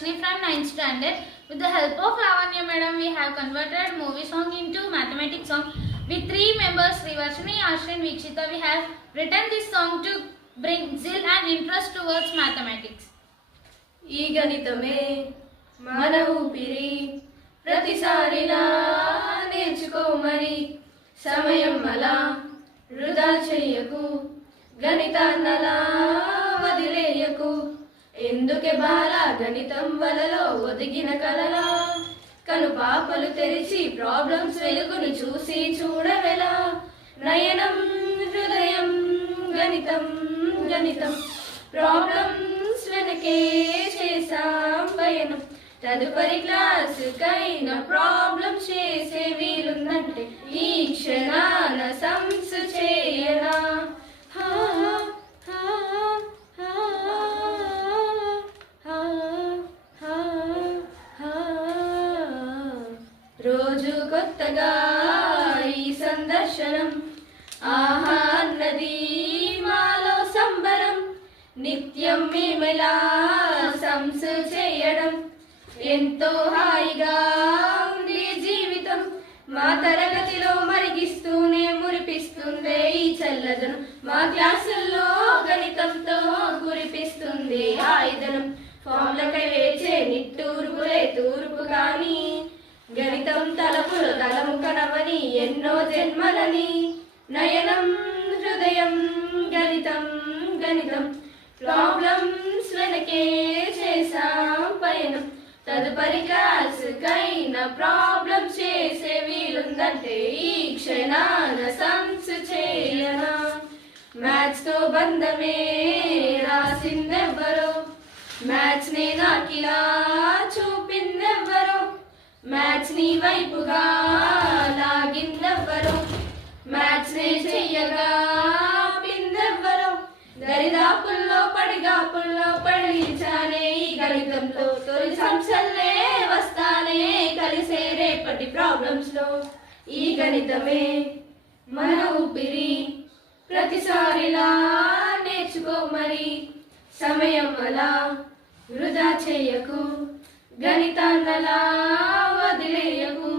from 9th standard. With the help of Lavanya madam, we have converted movie song into mathematics song. With 3 members, Srivarshini, Ashwin, Vikshita, we have written this song to bring zeal and interest towards mathematics. ఈ గణితమే మన ఊపిరి ప్రతిసారిలా నేర్చుకో మరి సమయం అలా వృధా చెయ్యకు గణితాన్నలా వదిలేయకు ఎందుకే బాల గణితం వలలో ఒదిగిన కలలా కనుపాపలు తెరిచి ప్రాబ్లమ్స్ వెలుగును చూసి చూడవెలా నయనం హృదయం గణితం గణితం ప్రాబ్లమ్స్ వెనకే చేసాం పయనం తదుపరి క్లాసుకైనా ప్రాబ్లం చేసే వీలుందంటే ఈ క్షణాన సంస్ చేయనా రోజు కొత్తగా ఈ సందర్శనం ఆహా అన్నది మాలో సంబరం నిత్యం మేమెలా సంస్ చేయడం ఎంతో హాయిగా ఉంది జీవితం మా తరగతిలో మరిగిస్తూనే మురిపిస్తుంది ఈ చల్లదనం మా క్లాసుల్లో గణితంతో కురిపిస్తుంది ఆయుధనం ఫామ్లకై వేచే నిట్టూర్పులే తూర్పు కానీ గణితం తలపులు తలముకనవని ఎన్నో జన్మలని నయనం హృదయం గణితం గణితం ప్రాబ్లమ్స్ వెనకే చేసాం పయనం తదుపరి క్లాసుకైనా ప్రాబ్లం చేసే వీలుందంటే ఈ క్షణాన సంస్ చేయనా మ్యాథ్స్ తో బంధమే రాసిందెవ్వరో మ్యాథ్స్ నే నాకిలా చూపిందెవ్వరో మ్యాథ్స్ నీ వైపుగా లాగిందెవ్వరో మ్యాథ్స్ నే చెయ్యగా పిందెవ్వరో దరిదాపుల్లో పడిగాపుల్లో పడిచానే ఈ గణితంలో తొలి సంశల్లే వస్తానే కలిసే రేపటి ప్రాబ్లమ్స్ లో ఈ గణితమే మన ఊపిరి ప్రతిసారిలా నేర్చుకో మరి సమయం అలా వృధా చెయ్యకు గణితాన్నలా వదిలేయకు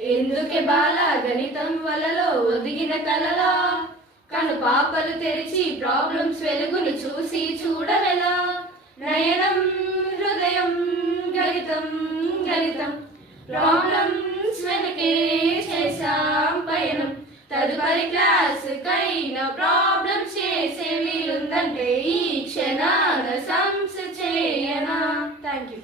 ఎందుకే బాల గణితం వలలో ఒదిగిన కలలా కను పాపలు తెరిచి ప్రాబ్లమ్స్ వెలుగును చూసి చూడవెలా నయనం హృదయం గణితం గణితం ప్రాబ్లమ్స్ వెనకే చేసాం పయనం తదుపరి క్లాసుకైనా ప్రాబ్లం చేసే వీలుందంటే ఈ క్షణాన సంస్ చేయనా థ్యాంక్ యూ